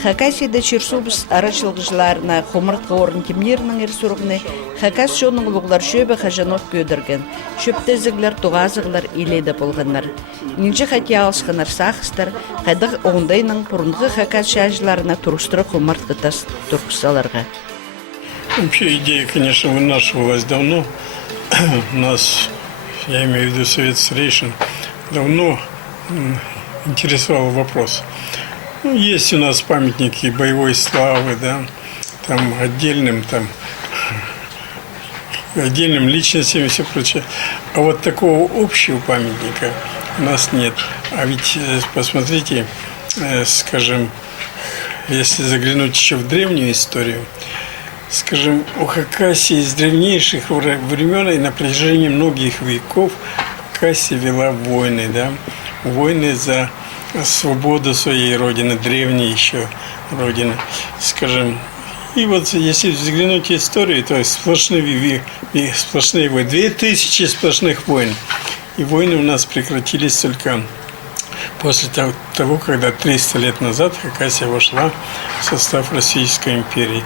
Хакасияда Черсубыс арачылғыжыларына хомыртқы орын кемлерінің ерсұрғыны Хакас шоның ұлғылар шөбі қажанов көдірген, шөптезіглер туғазығылар иледі болғандар. Нинжі хати алысқанар сақыстар, қайдық оңдайның бұрынғы Хакас шажыларына тұрыстыры хомыртқы тас тұрқысаларға. Вообще идея, конечно, вынашивалась давно. Нас, я имею в виду Совет Старейшин, давно интересовал вопрос. Есть у нас памятники боевой славы, да, там отдельным личностям и все прочее. А вот такого общего памятника у нас нет. А ведь посмотрите, скажем, если заглянуть еще в древнюю историю, скажем, у Хакасии с древнейших времен и на протяжении многих веков Хакасия вела войны, да, войны за свободу своей родины, древней еще родины, скажем. И вот если взглянуть в историю, то сплошные войны, 2000 сплошных войн. И войны у нас прекратились только после того, когда 300 лет назад Хакасия вошла в состав Российской империи.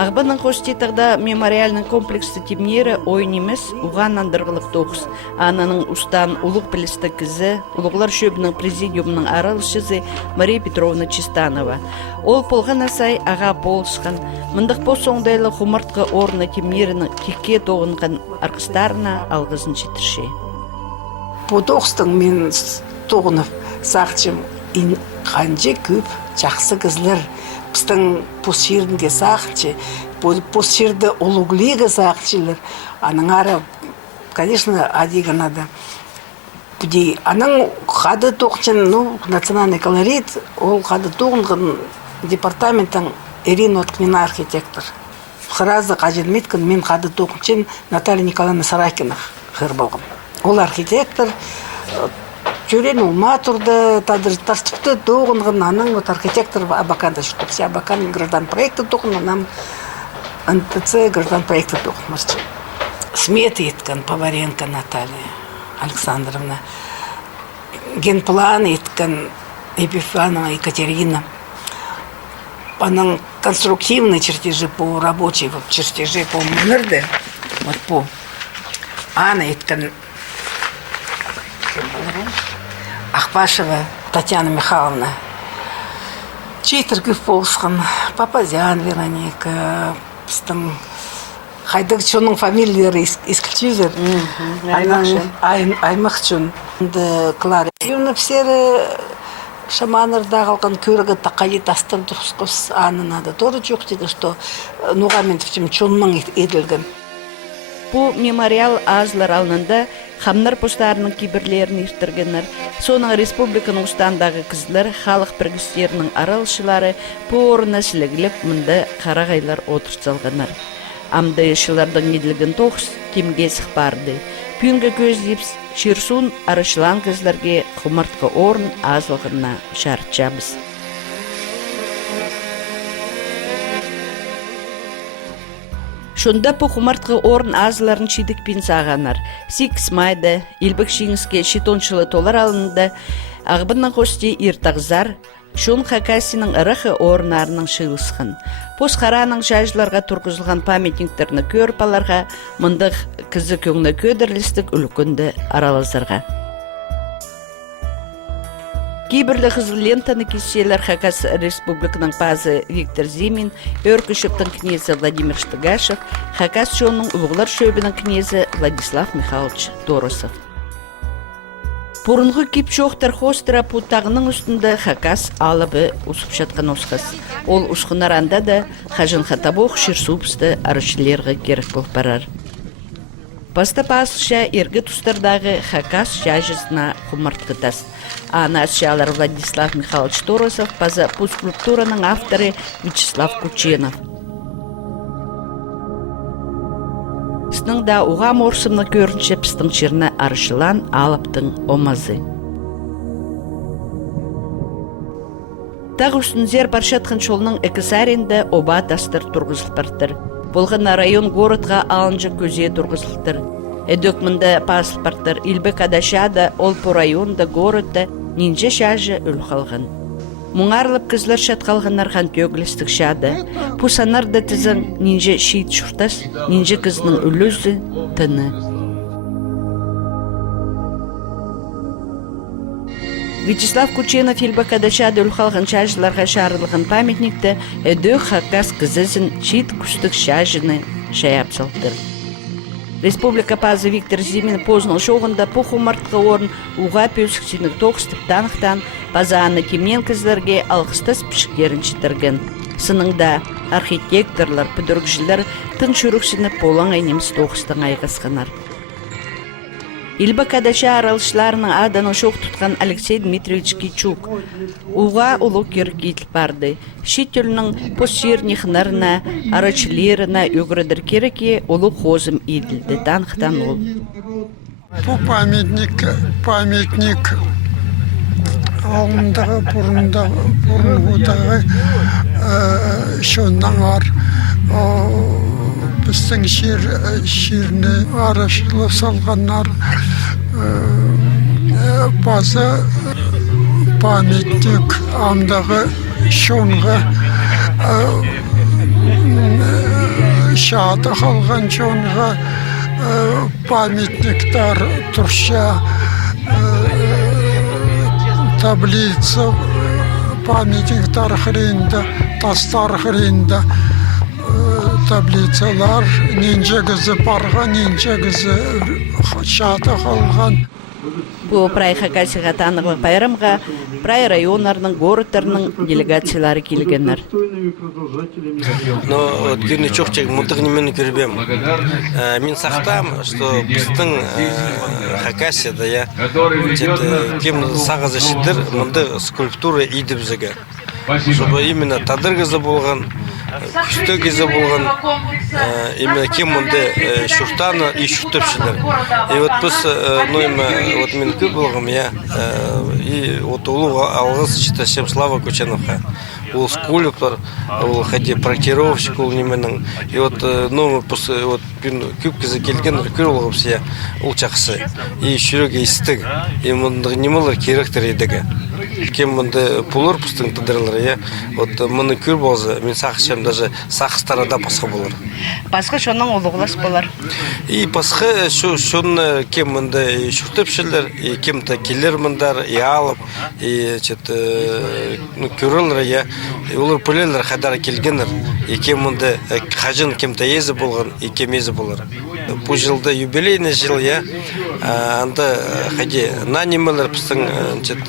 Ағбаның қостетіғда мемориальның комплексті темнері ойын емес, ұған андырғылық тоқыс. Ананың ұстан ұлық білісті кізі, ұлығылар шөбінің президиумның аралышызы Мария Петровна Чистанова. Ол полған асай аға болысқан, мұндық по соңдайлы құмыртқы орны темнерінің кекке тоғынған арқыстарына алғызын жетірше. По тоқыстың мен тоғынып сақчым қанже көп жақсы кізлер. Біздің посшерінге сақчы, посшерді ұлығылығы сақчылар. Аның ары, конечно, адиға надо. Аның қады тоқчын, национальный колорит, ол қады тоғынғын департаменттің Ирина Откмина архитектор. Сразу қажелметкін мен қады тоқчын Наталья Николаевна Саракина қыр болғым. Ол архитектор, Чурен улма тұрды, тартыпты тоғынғын аның архитектор Абаканда жүттіп. Абакан граждан проекты тоғын, нам НТЦ граждан проекты тоғын. Сметы еткен Поваренко Наталья Александровна. Генплан еткен Епифанова Екатерина. Аның конструктивный чертежи по рабочей, чертежи по мөнірді. Вот по Анна еткен Ахпашева Татьяна Михайловна, Чейтергів болысқан, Папазян Вероника, біздің қайдық чоның фамилиялары ескілчізер. Аймақчын. Клара Юрьевна всері шаманырда қалған көрігі тақайы тастыр дұрысқыз анынады. Торы жоқ деді, что нұғаментовчым чонның еділген. Бұл мемориал азлар алынында хамнар постарының киберлерін ертіргенлер, соның республиканың ұстандағы кізлер, халық біргістерінің аралшылары бұл орына сілігіліп, мұнда қарағайлар отырсалғанар. Амды ешілердің еділген тоқыс кемге сықпарды. Пүйінгі көз дейпс, Шерсун арышылан кізлерге құмыртқы орын азылғына шартчабыз. Шонда по құмыртқы орын азыларын чидікпен сағанар. 8 майда елбік шеңіске шетоншылы толар алынды, ағбынның қосте ертағызар, шон Хакасияның ырықы орынарының шылысқын. Посқараның жайжыларға тұрғызылған памятниктеріні көрпаларға, мұндық кізі көңді көдірлістік үлкінді аралазарға. Кейбірлі қызыл лентаны кеселер Хакас Республиканың пазы Виктор Зимин, Өркішіптің кнезі Владимир Штыгашев, Хакас шоның ұлғылар шөбінің кнезі Владислав Михайлович Торосов. Бұрынғы кепшоқтар хостыра пұттағының үстінде Хакас алыбы ұсып жатқан осқыз. Ол ұсқынар анда да Хажын Хатабоқ Шерсубысты арышылерға керек болып барар. Пастапасыша ергі тұстардағы Хакас жажысына құмыртқы тас. Анасшалар Владислав Михайлович Торосов, паза пускультураның авторы Вячеслав Кученов. Сның да уғам орсымны көрінші пістің черні арышылан алыптың омазы. Тағы үстінзер баршатқын шолының экісаренді оба тастыр тұрғызылпартыр. Болған район городға алынжы көзе тұрғызылтыр. Эдөкмінді пасылпарттыр. Илбек адашада ол по районда городда нинже шажы үл қалған. Мұңарлып кызлар шатқалғанар хан төгілістік шады. Пусанар да тізің нинже шиит шуртас, нинже кызның үлізі тыны. Вячеслав Кученов Елбакадачады үлхалған шажыларға шарылған памятникті өді хакас кызызын шиит күстік шажыны шаяп салдыр. Республика пазы Виктор Зимин познал шоғында пуху мартқа орын уға пөсіксінің тоқстып танықтан пазаны кемнен кызларге алғыстас пішіктерін читірген. Сыныңда архитекторлар, пүдіргшілер тың шүріксіні полан айнеміз тоқстың айғасқанар. Елбакадача аралшыларының аданың шоқ тұтқан Алексей Дмитриевич Кичук уға ұлы керкейтіл барды. Шетелінің посернихнарына, арачылерына өгірдір кереке ұлы қозым еділді. Танықтан ол. Бұл памятник ауындағы бұрынғыдағы шоннаңар біздің шеріне арашылы салғанар базы памятник амдағы шонға шады қалған шонға памятниктар тұрша таблица памятниктар хренді тастар хренді таблицалар нинчегізі барған, нинчегізі шаты қалған. Бұл прай хакасыға танығылық байрамға прай районарының, городтарының делегациялары келгенер. Но гирни чокчек мунтагнимен көрбем. Мен сақтам, что біздің Хакасияда я кем сағазы шидір, мұнды скульптура идіп зігі. Чтобы именно тадыргызы болған, күстөгізі болған, именно кем мұнды шуртаны и шуртөпшілер. И вот біз, вот мен көп болғым, и вот ұлы алғыз читашем Слава Кученовқа. Ол скульптор, ол хади проектировщик ол неменің. И вот, мы после вот көпкізі келген көрі олғым сия ол чақсы. И шүреге істік. И мұнды немелер керектер едігі. Кем мұнды пулар пұстың тадырлары, вот мұны көр болзы, мен сақышам даже сақыстарада пасқа болар. Пасқа шонның олығылас болар. И пасқа шонны кем мұнды шүртөпшілер, и кем-то келер мұндар, и алып, и көрілер, и олар пөлелер қадары келгенер, и кем мұнды қажын кем-то езі болған, и кем езі болар. Бұл жылда юбилейный жыл, анда хади нанималар пұстың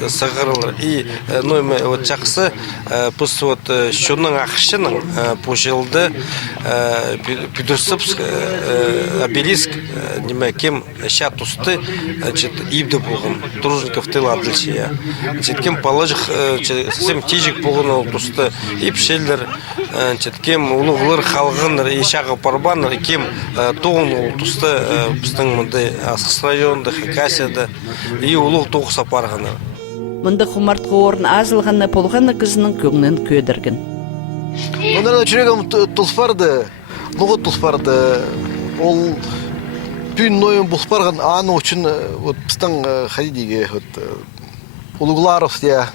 сығырылар. И вот жақсы пұс вот шоның ақшының бұл жылды Пидурсыпск обелиск кем шат усты ибді болған. Тружников тыл адылшы. Кем положих совсем тежек болған ол тұсты ипшелдер, кем ұлығылыр қалғыныр, и шағы парбаныр, кем тоғын ол тұсты біздің мұндай Асқыс районды, Хакасияда, и ұлық тоғы сапарғаныр. Мұнда құмартқы орын азылғаны полғаны кызының көңнен көдірген. Наверное, жүрегім тұлспарды, нұғы тұлспарды. Ол пүйін нойын бұлспарған аны үшін біздің қадидеге ұлығыларов сия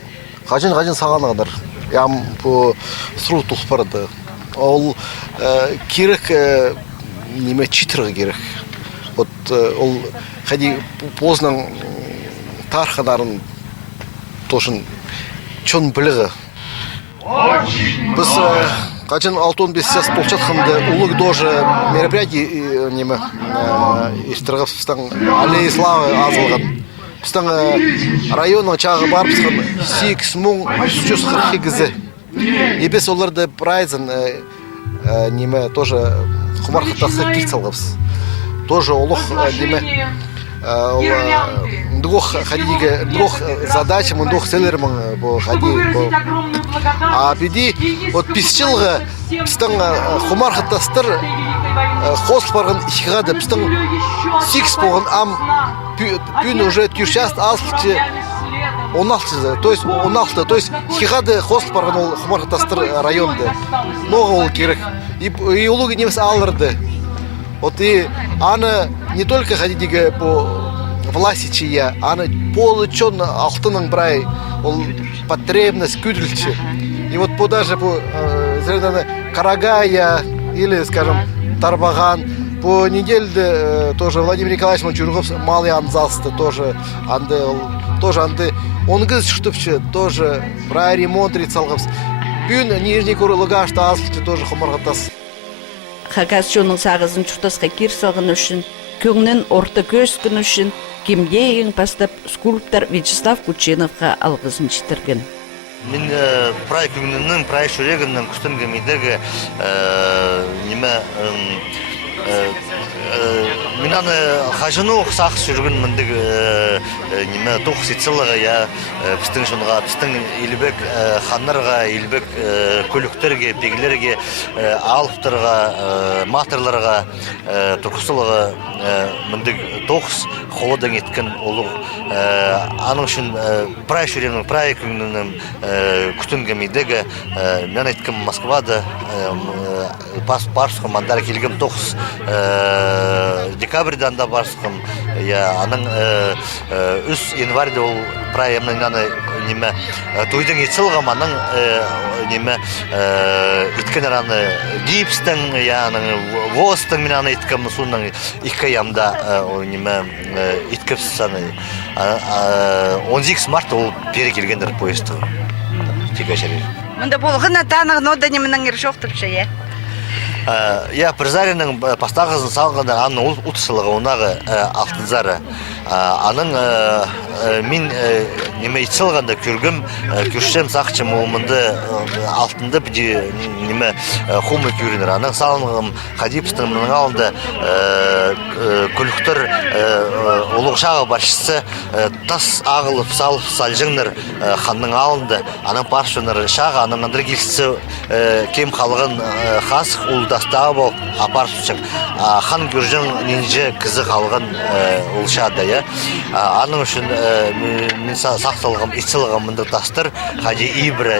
қажын сағанығыныр. Ям бұл сұру тұлспарды. Ол керек неме читрығы керек. Ол қади позның тарханарын тошын чон білігі. Біз қачын 6-15 сәс болчатқымды ұлық дожы мероприятий естірғып біздің аллея славы азылған. Біздің районның чағы бар біздің 8,342-ізі. Ебес оларды прайзын тоже құмарқытасы кекцалғыбыз. Тоже ұлық двух задач, двух целей по ходи. А пиди вот писчилга пистан хумархатастыр хост барган ишгада пистан сикс болгон ам пүн уже тюрчаст алты 16, то есть 16, то есть ишгада хост барган ол хумархатастыр районда. Много ол керек. И улуги немес алырды. Вот и она не только ходить по власичия, аны получен алтының брай, ол потребность күділчі. И вот по даже по Карагая или, скажем, Тарбаган, по неделе тоже Владимир Николаевич Мачургов малый анзасты тоже анды он говорит, что тоже про ремонт рицалгов. Бюн Нижний Курылыгаш таслы тоже хомаргатас. Хакас шоның сағызын чуқтасқа кир салғын үшін, көңнен орта көз күн үшін, кемге ең бастап скульптор Вячеслав Кученовқа алғызын жетірген. Мен прай күнінің, прай шөрегінің күстінгі мейдегі мен аны қажыну қысақ сүргін міндік тоқ сетсіліға я біздің шынға, біздің елбек ханнарға, елбек көліктерге, пегілерге, алыптарға, матырларға, тұрқысылыға міндік тоқс қолыдан еткен олық. Аның үшін прай шөрегінің, прай күнінің күстінгі мейдегі мен айткім Москвада парсықым андары келгім тоқс декабрьдан да барсықым. Аның үз январьда ол прайымның неме тойдың етсілғым аның иткенер аны гипстің, востың мен аны иткім сұнның икаямда иткіпсіз аны 18 март ол пері келгендер поездың текашерер. Мұнда болғына танығын одан емінің ершоқтықшы, е? Я Призаринның пастағызын салғанда анның ұтысылығы онағы алтынзары. Аның мен неме итсілғанда көргім, көршем сақчым олмынды алтынды біде неме хумы көрінер. Аның салынғым қадипістің мұның алында көліктір олықшағы баршысы тас ағылып салып салжыңныр ханның алында. Аның паршыныр шағы, аның андыр келсісі кем қалығын қасық ұлдастағы бол апарсушың. Хан көржің ненже кізі қалығын ұлшады. Аның үшін мен сақтылығым, итсілігім мұнды тастыр, қади ибірі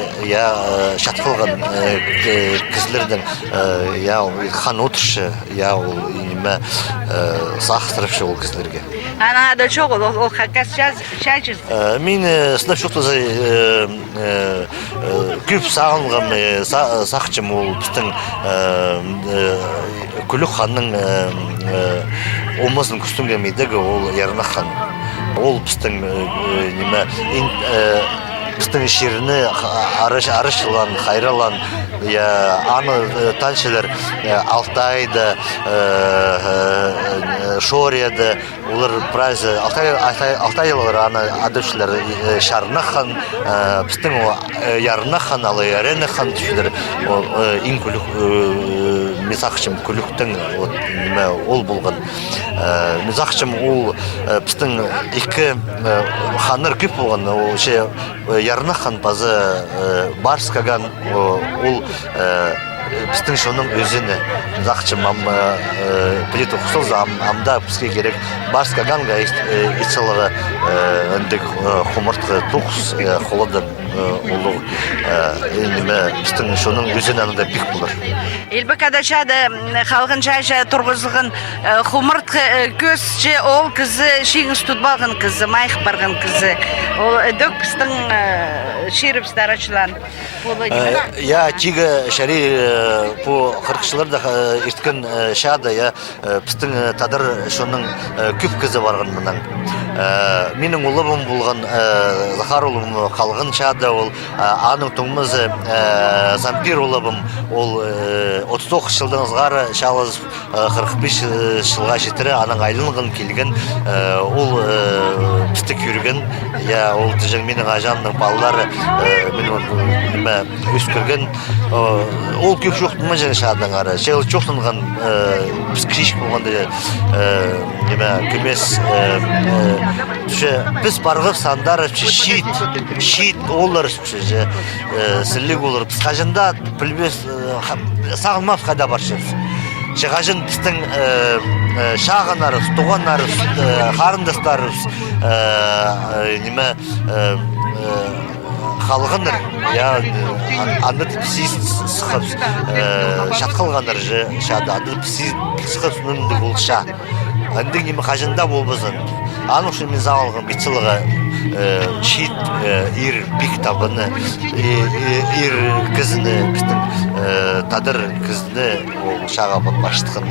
шатқылған кізілердің хан отыршы, сақтырыпшы ол кізілерге. Анада çok o hakas şaşız. Мен сынап шоқтазы көп сағынғым сақчым ол біздің күлік ханның олмасын күстінге мейдегі ол Ярнақ хан. Ол біздің біздің шеріні арышылан, қайралан, аны таншылар Алтайды, Шорияды, олар празы Алтайлар аны адышылар Шарнақ хан, біздің Ярнақ хан, алы Яренақ хан түшілер, ең күлік мезақшым күліктің ол болған. Мезақшым ол біздің екі ханыр көп болған. Ярнақ хан базы Барскаган ол біздің шоның өзіні мезақшым білет оқысыз амда бізге керек Барскаганға итсалығы өндік құмыртқы тұқыс қолыдан олу біздің шоның өзін анында бек болыр. Елбек адашады қалғын шайша тұрғызылған құмырт көзші ол кізі шеңіз тұтбалған кізі, майық барған кізі. Ол дөк біздің шеріпстар ашылан. Я тигі шәри по қырқшыларда ерткен шады, біздің тадыр шоның көп кізі барған мұнан. Менің ұлыбым болған Захар ұлым қалғын шады, ол аның тұңымызы Зампир ұлыбым, ол 39 жылдан ызғары шалыз 45 жылға жетірі аның айлынғын келген, ол бізді көрген, ол түжің менің ажамның балалары өскірген, ол көп жоқтың ма және шадың ары. Шел жоқтынған біз кішік болғанда көмес біз барғып сандар шит олар сілік олар. Біз қажында білбес сағынмап қайда баршыз. Қажын біздің шағынарыз, туғанарыз, қарындастарыз, қалғаныр, андыр пісіз сықып, шатқылғаныр шады, андыр пісіз сықып сүнімді бол ша. Андың қажында бол бізін. Анын үшін мен зағалған битсылыға шит ир бик табыны ир кызыны біздің тадыр кызыны ол шаға баштықын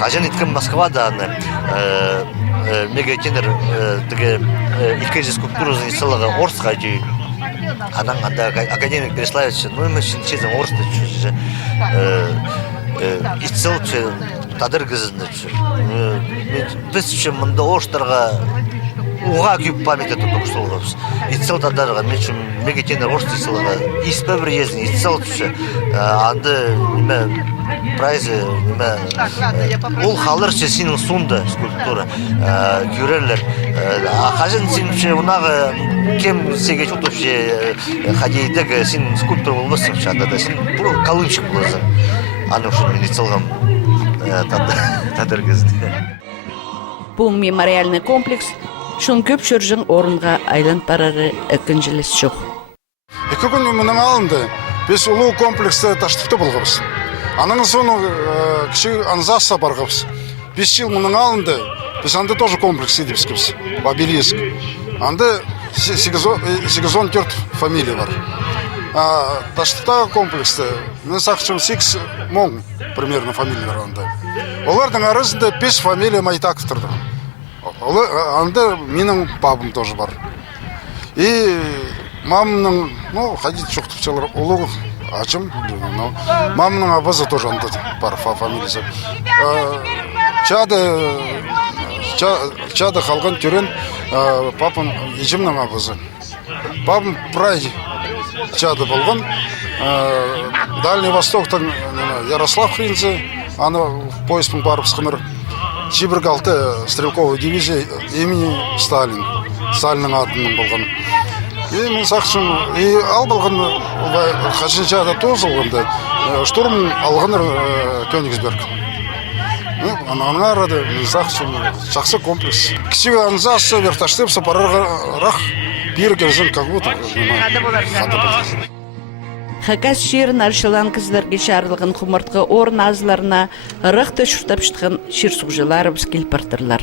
қажан еткен Москвада аны мегатенер тіге иккенже скульптурасы исылыға орысқа жүй анан анда академик Переславич ну мы чезем орысты чү исыл чү тадыр кызыны чү біз чү мында орыстарға уға күйіп память етіп ұсталғабыз. Итсал тадарға, мен үшін мегатенер орысты исылыға испе бір езін итсал түші. Анды неме прайзы, неме ол қалыр че сенің сонда скульптура көрерлер. Қажын сен че ұнағы кем сеге чутып че хадейдегі сен скульптура болмасын шанда да сен бұл қалыншық боласың. Аны үшін мен итсалғам тадыр кізді. Бұл мемориальный комплекс шун көп шөржің орынға айланып барары экінжиліс жоқ. Екі күн мұның алынды, біз ұлы комплексті таштықты болғабыз. Аның соны кіші анзаса барғабыз. 5 жыл мұның алынды, біз анда тоже комплекс едіпскіміз, обелиск. Анда 84 фамилия бар. Таштықтағы комплексті, мен сақшым 8 моң примерно фамилиялар анда. Олардың арасында 5 фамилия Майтаков тұрды. Анда менің бабым тоже бар. И мамның, ну, ходить шоқтыпчалар, ұлы ачым, мамның абазы тоже анда бар фамилиясы. Чада қалған түрен папам ежімнің абазы. Папам прай чада болған. Дальний Востоктың Ярослав Хринзе, аны поездпен барып сқыныр. Чибіргалты стрелковая дивизия имени Сталин. Сталинның атының болған. И мен сақшым, и ал болған қашыншада тоз алғанда, штурм алған Кёнигсберг. Аның арады, мен сақшым, жақсы комплекс. Кісі анзасы, верташтып, сапарарға бір керзін, как будто қады болар. Хакас шерін аршылан кізлерге шарылған құмыртқы орын азыларына ұрықты шұртап шытқан шер сұғжыларымыз келпартырлар.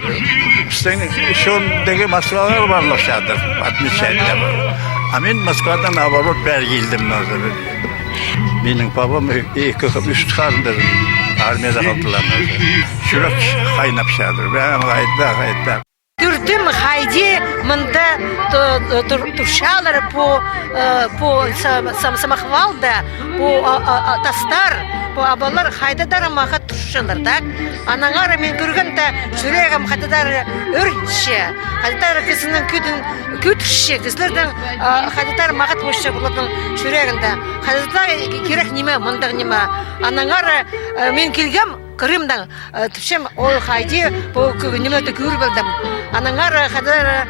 Біздің шондегі Москвалар барлашадыр, отмечательно. А мен Москвадан наоборот бәрі келдім. Менің папам 2-3 қарындыр армияда қалдылар. Жүрек қайнап шадыр, бәрі қайда. Түрдім хайде мында туршалар по самохвалда, по тастар, по абалар хайдадар маға туршалар, так? Анаңары мен көргенде жүрегім хайдадар өртші, хайдадар кісінің күтші, кісілердің хайдадар маға туршы болатын жүрегінде. Хайдадар керек неме, мұндақ неме. Анаңары мен келгем, Крымдан тіпшем ол хайде по неметі көріп алдым. Анаңар хадар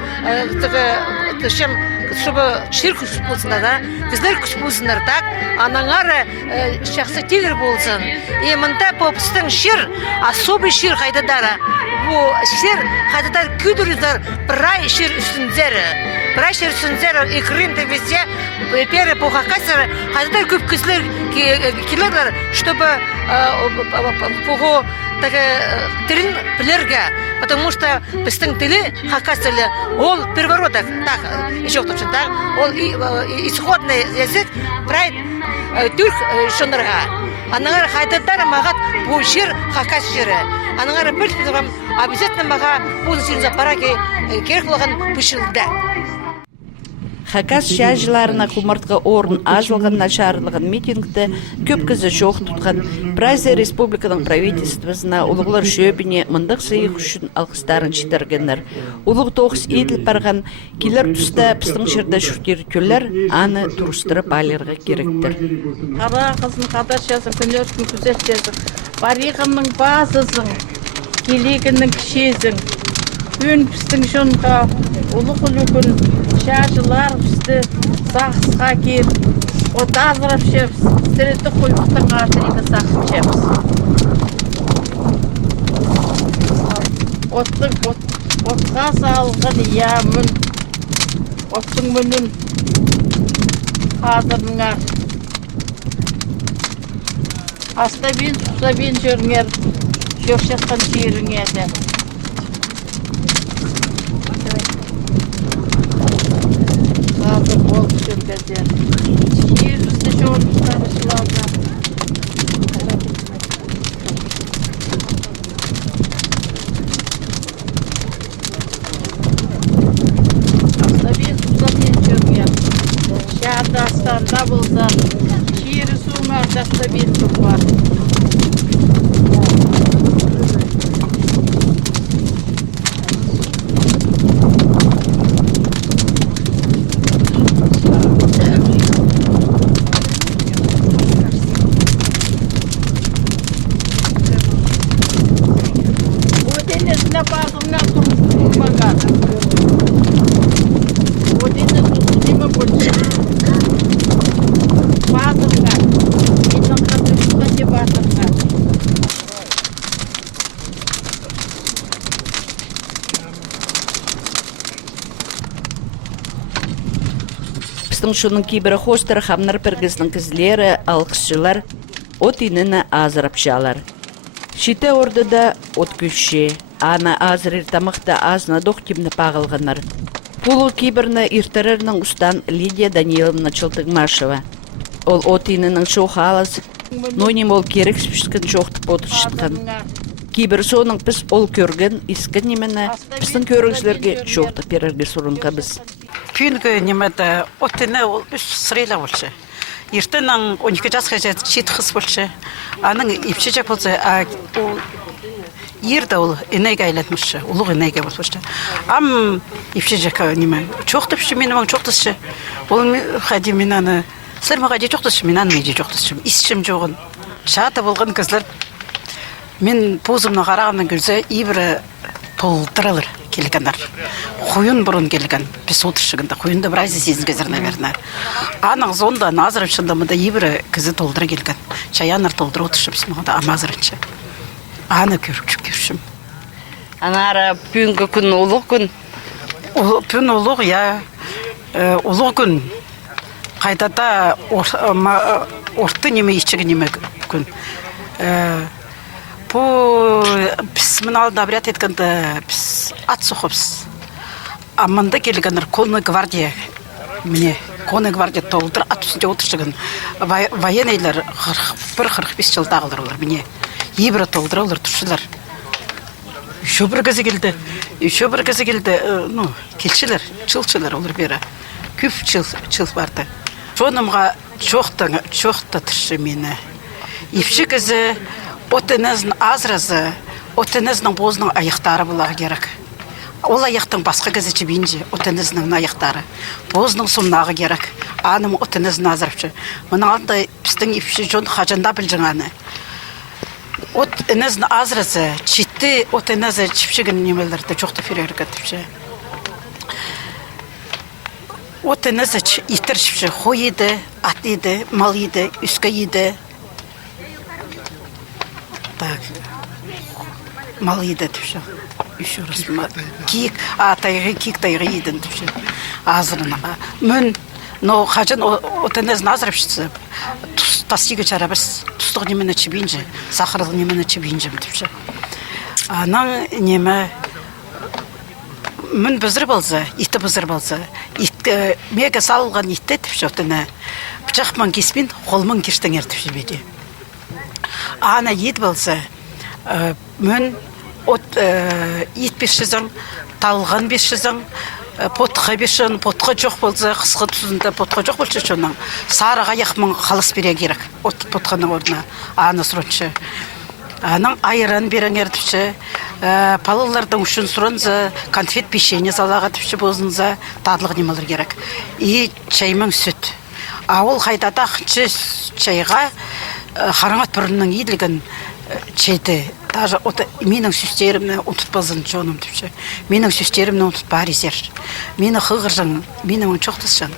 тіпшем чтобы шир күш болсындар да, кізлер күш болсындар так, анаңар шақсы тегір болсын. И мында попстың шир, особый шир хайдадара. Бұл шир хайдадар күдіріздер прай шир үстіндері. Прай шир үстіндері и Крымда везде пере по Хакасары хайдадар көп кізлер келерлер, чтобы пого тірін білерге, потому что біздің тілі хакасылы, ол первородок, так, еще кто-то, так, ол исходный язык, прайд, түрк шонырға. Анаңар хайдаттары мағат бұл жер хакас жері. Анаңар біліп обязательно маға бұл жерін запараки керек болған пүшілді. Хакас шажыларына құмыртқы орын азылған начарлығын митингді көп кізі жоқ тұтқан Прайзы республиканың правительствосына ұлығылар шөбіне мұндық сайық үшін алқыстарын шетергенер. Ұлық тоғыз еділ барған келер тұста пістің жерді шүртер көлер аны тұрыстырып алырға керектір. Қара қызын қадашасың, күнердің күзетесің, бариғының базысың, келегінің кішесің, өн пістің жонға ұлық үлігін шажылар бізді сақсыға кер, от азырап шепс, сіреті қойбықтың артырығы сақсып шепс. Отқа салған ямын, оттың мүнін қадырыңа. Астабен, тұсабен жүріңер, жоқ жатқан жеріңе де. Hazır bol sürgəcən. Yerüzdə şortları şılavda. Tabii tutatın çömüyor. Şahada astanda bulsa, şiiri suğmar dasta bir çok var. O denizine bağımdan tutmagan. O deniz tutma bulsa. Bağımdan. İnsan kadar tutma bağımdan. Біздің шының кейбірі хостер хамнар піргіздің кізлері, алқысшылар, от инені азырап жалар. Шите ордыда от күші, ана азыр иртамықта азына доқтимні пағылғанар. Пулу кейбірні иртарырның ұстан Лидия Даниловна Чылтыгмашева. Ол от инінің шоқ алыз, нойнем ол керек спішкін шоқты потыршытқан. Кейбір соның біз ол көрген, искін немені біздің көріңізлерге шоқты перерге сұрынға біз. Күнгі немеді оттыны ол үш сырайла болшы. Ертінің 12 жасқа жет қыз болшы. Аның епші жақ болсы, ерді ол энайға айлатмышы, ұлық энайға болшы. Ам епші жаққа неме, чоқтыпшы, менің оң чоқтышы. Ол қади мен аны, сырмаға де чоқтышы, мен аны де чоқтышы. Исшім жоғын. Шаты болған кізлер, мен позымны қарағанын көрсе, ебірі толтыралыр келгендар. Құйын бұрын келген, біз отыршығында, құйында бір айзы сезін кезір, наверное. Аның зонда, назырып шында мұнда ебірі кізі толдыры келген. Чаяныр толдыры отыршып, мұнда амазырыншы. Аны көршім. Анара пүнгі күн, ұлық күн? Пүн ұлық, я, ұлық күн. Қайдата орты неме, ешчігі неме күн. Біз мін алда обряд еткенді біз ат сұқыпыз. Аманда келгенер конный гвардия, міне, конный гвардия толдыр, ат үстінде отыршығын. Военейлер 40-45 жылдағылар олар, міне. Ебірі толдыр олар тұршылар. Еще бір кезі келді, келшілер, чылшылар олар бері. Көп чыл барды. Сонымға чоқты тұршы мені. Епші кезі отынызын азразы, отынызның бозының аяқтары бұлағы керек. Ол аяқтың басқа кезечі бейінже, отынызның аяқтары. Бозының сұмнағы керек. Аным отынызын азырапшы. Мұның алында біздің епші жон қажанда білжің аны. Отынызын азразы, читті отынызы чіпшігін немелерді жоқты ферер кәтіпші. Отынызы итір чіпші, хой еді, ат еді, мал еді, үскі еді. Так, мал еді түші. Еще раз кик, тайғы кик тайғы едін түші. Азырынаға. Мөн, но қажын отынызын азырапшысы. Тастигі чарабыз, тұстық немені чебейінже, сақырылы немені чебейінже түші. Анаң немі мін бұзыр болса, иті бұзыр болса, меге салылған итті түші отыны. Бұчақман кеспен, қолмын керштің әртіпші беді. Ана ет болса, мөн ет бешізің, талған бешізің, потқа бешін, потқа жоқ болса, қысқы тұзында потқа жоқ болса, шоның сарыға яқмын қалыс бере керек, потқаның орнына, аны сұраншы. Аның айыран берен әртіпші, палылардың үшін сұранзы, конфет пешене салаға түпші бозынза, тадылық немалыр керек. И чаймың сүт. Ауыл қайдата қыншы чайға хараңат бұрынның еділген чайды. Даже менің сүстерімні ұтытпазын жоным түпші. Менің сүстерімні ұтытпа резер. Мені қығыржың, менің чоқтысжың.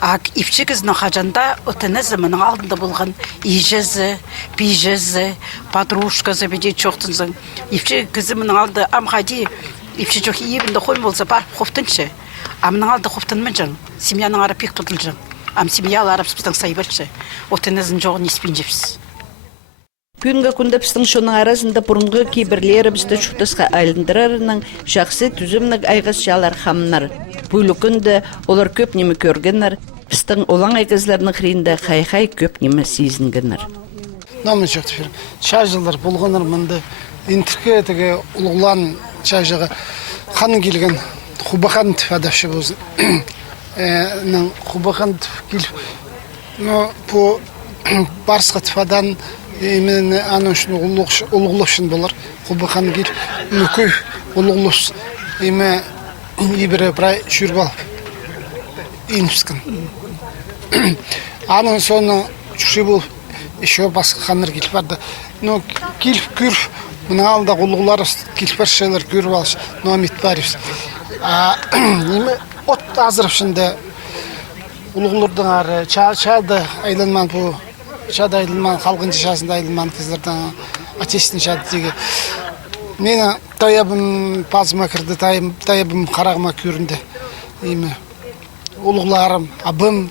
Ак ипчигіздің қажанда отынызы мұның алдында болған ежізі, бейжізі, подружкасы беде чоқтынзың. Ипчигізі мұның алды амғади, ипчи жоқ ебінді қойм болса барып қоптыншы. Амның алды қоптынмын жың, семьяның ары пек тұтыл жың. Ам семьялы арып біздің сайбыршы. Отынызын жоғын еспен жепсіз. Күнгі күнді біздің шоның арасында бұрынғы кейбірлері бізді чуқтысқа айлындырарының жақсы түзімнік айғызшалар хамнар. Бұйлы күнді олар көп немі көргенер, біздің олаң айғызларының қырында қай-қай көп немі сезінгенер. Намын жоқты ферім. Чай жылдар болғаныр мұнды интірке тіге ұлғылан чай жағы қаның келген Хубахан тфадавшы болсын. Хубахан келіп, по барсқа тфадан мен аның үшін ұлғылық үшін болар. Хубахан келіп, мүкөй ұлғылық еме ебірі бірай жүрбал еніпскен. Аның соны жүші болып, еще басқа қаныр келіп барды. Келіп көріп, мұның алында ұлғылар келіп бар шайлар көріп алыш, но амет баревс. От азырып шында ұлғылырдың ары, чады айланман бұл, чады айланман, қалғын жашасында айланман кездердің атесінің чады деге. Мені тайабым пазыма кірді, тайабым қарағыма көрінді. Ұлғыларым, абым,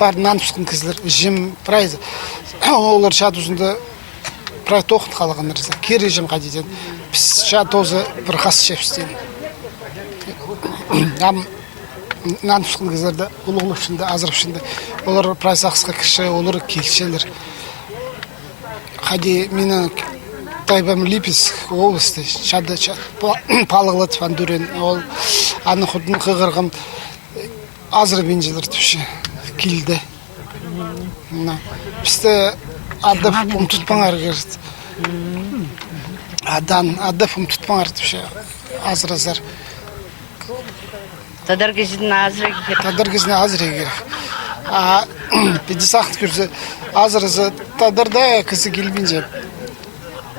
бар нан тұсқын кездер, жем прайзы. Олар чады ұзында прай тоқын қалған різі. Кері жем қадеден. Біз чады өзі бір қас шепістен. Нан тұсқын кездерді, ұлғылық үшінде, азырып үшінде. Олар прайз ақысқа кіші, олар келшелер. Қаде мені тайбам Липец областы, чады палығылы тұфан дүрен. Ол аны құдын қығырғым азыры бенжелер түші келді. Бізді адып ұмтұтпаңар керді. Адып ұмтұтпаңар түші азыр-азыр. Тадар кезіне азыры керек. Тадар кезіне азыры керек. Беді сақты көрсе азыр-азыр тадарда кізі келбейінже.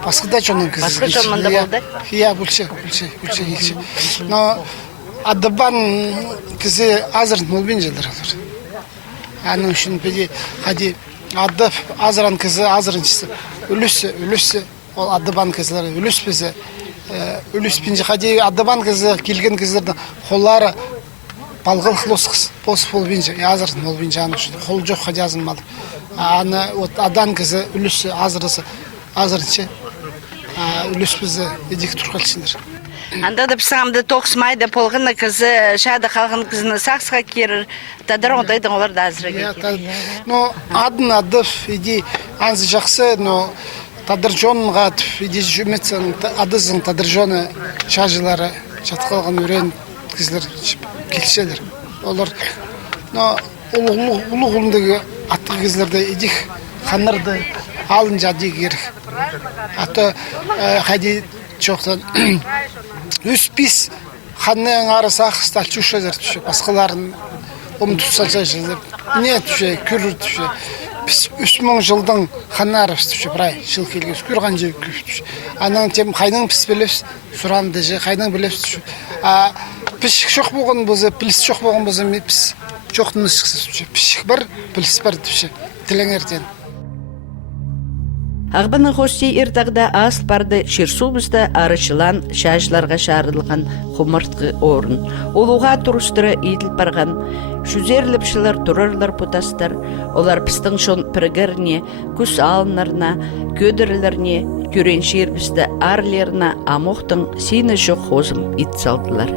Басқыда чонын кізі. Басқы чонманда болды? Иә, бүлше келші. Но адыбан кізі азырын олбейінжелер олар. Аның үшін беді қади адып азыран кізі азырыншысы. Үлісі, ол адыбан кізілері үліс бізі. Үліс бенже қади адыбан кізі келген кізілердің қолары балғыл қылосқыз бос бол бенже, азырын ол бенже аның үшін. Қол жоқ қади азынмады. Аны адан кізі үлісі азырыншы. Үліс бізі едекі тұрқалшылыр. Анда да пісағымды тоқсымайды полғыны кізі, шады қалғын кізіні сақсыға керір, тадар ондайдың олар да азыры керек. Но адын адып, еде анзы жақсы, но тадар жонға атып, еде жүметсің, адызың тадар жоны шажылары жатқалған өрен кізілер келшелер. Олар, но ұлы-ұлындығы атты кізілерді едек қанырды алын жады керек. Аты қайде жоқтан үспес қанның арасы ақыстал чушазар түші, басқаларын ұмтұсалса жылдыр. Не түші, көрір түші. Біз 3000 жылдың қанның арасы түші, бірай жыл келгіз, көрған жер көп түші. Аның тем қайның піс білес, сұранды же, қайның білес түші. Пішік жоқ болған болса, піліс жоқ болған болса, піс жоқтың ұшықсыз түші. Пішік бар, піліс бар түші, тіліңерден. Ағбаның қости ердағда асыл барды Шерсубызда арышылан шажларға шарылған құмыртқы орын. Олуға тұрыстыры еділ барған, шүзерліпшілер тұрырлар бұтастар, олар пістің шон піргіріне, күс алынарына, көдірлеріне, көреншер бізді арлеріне амуқтың сені жоқ қозым ит салдылар.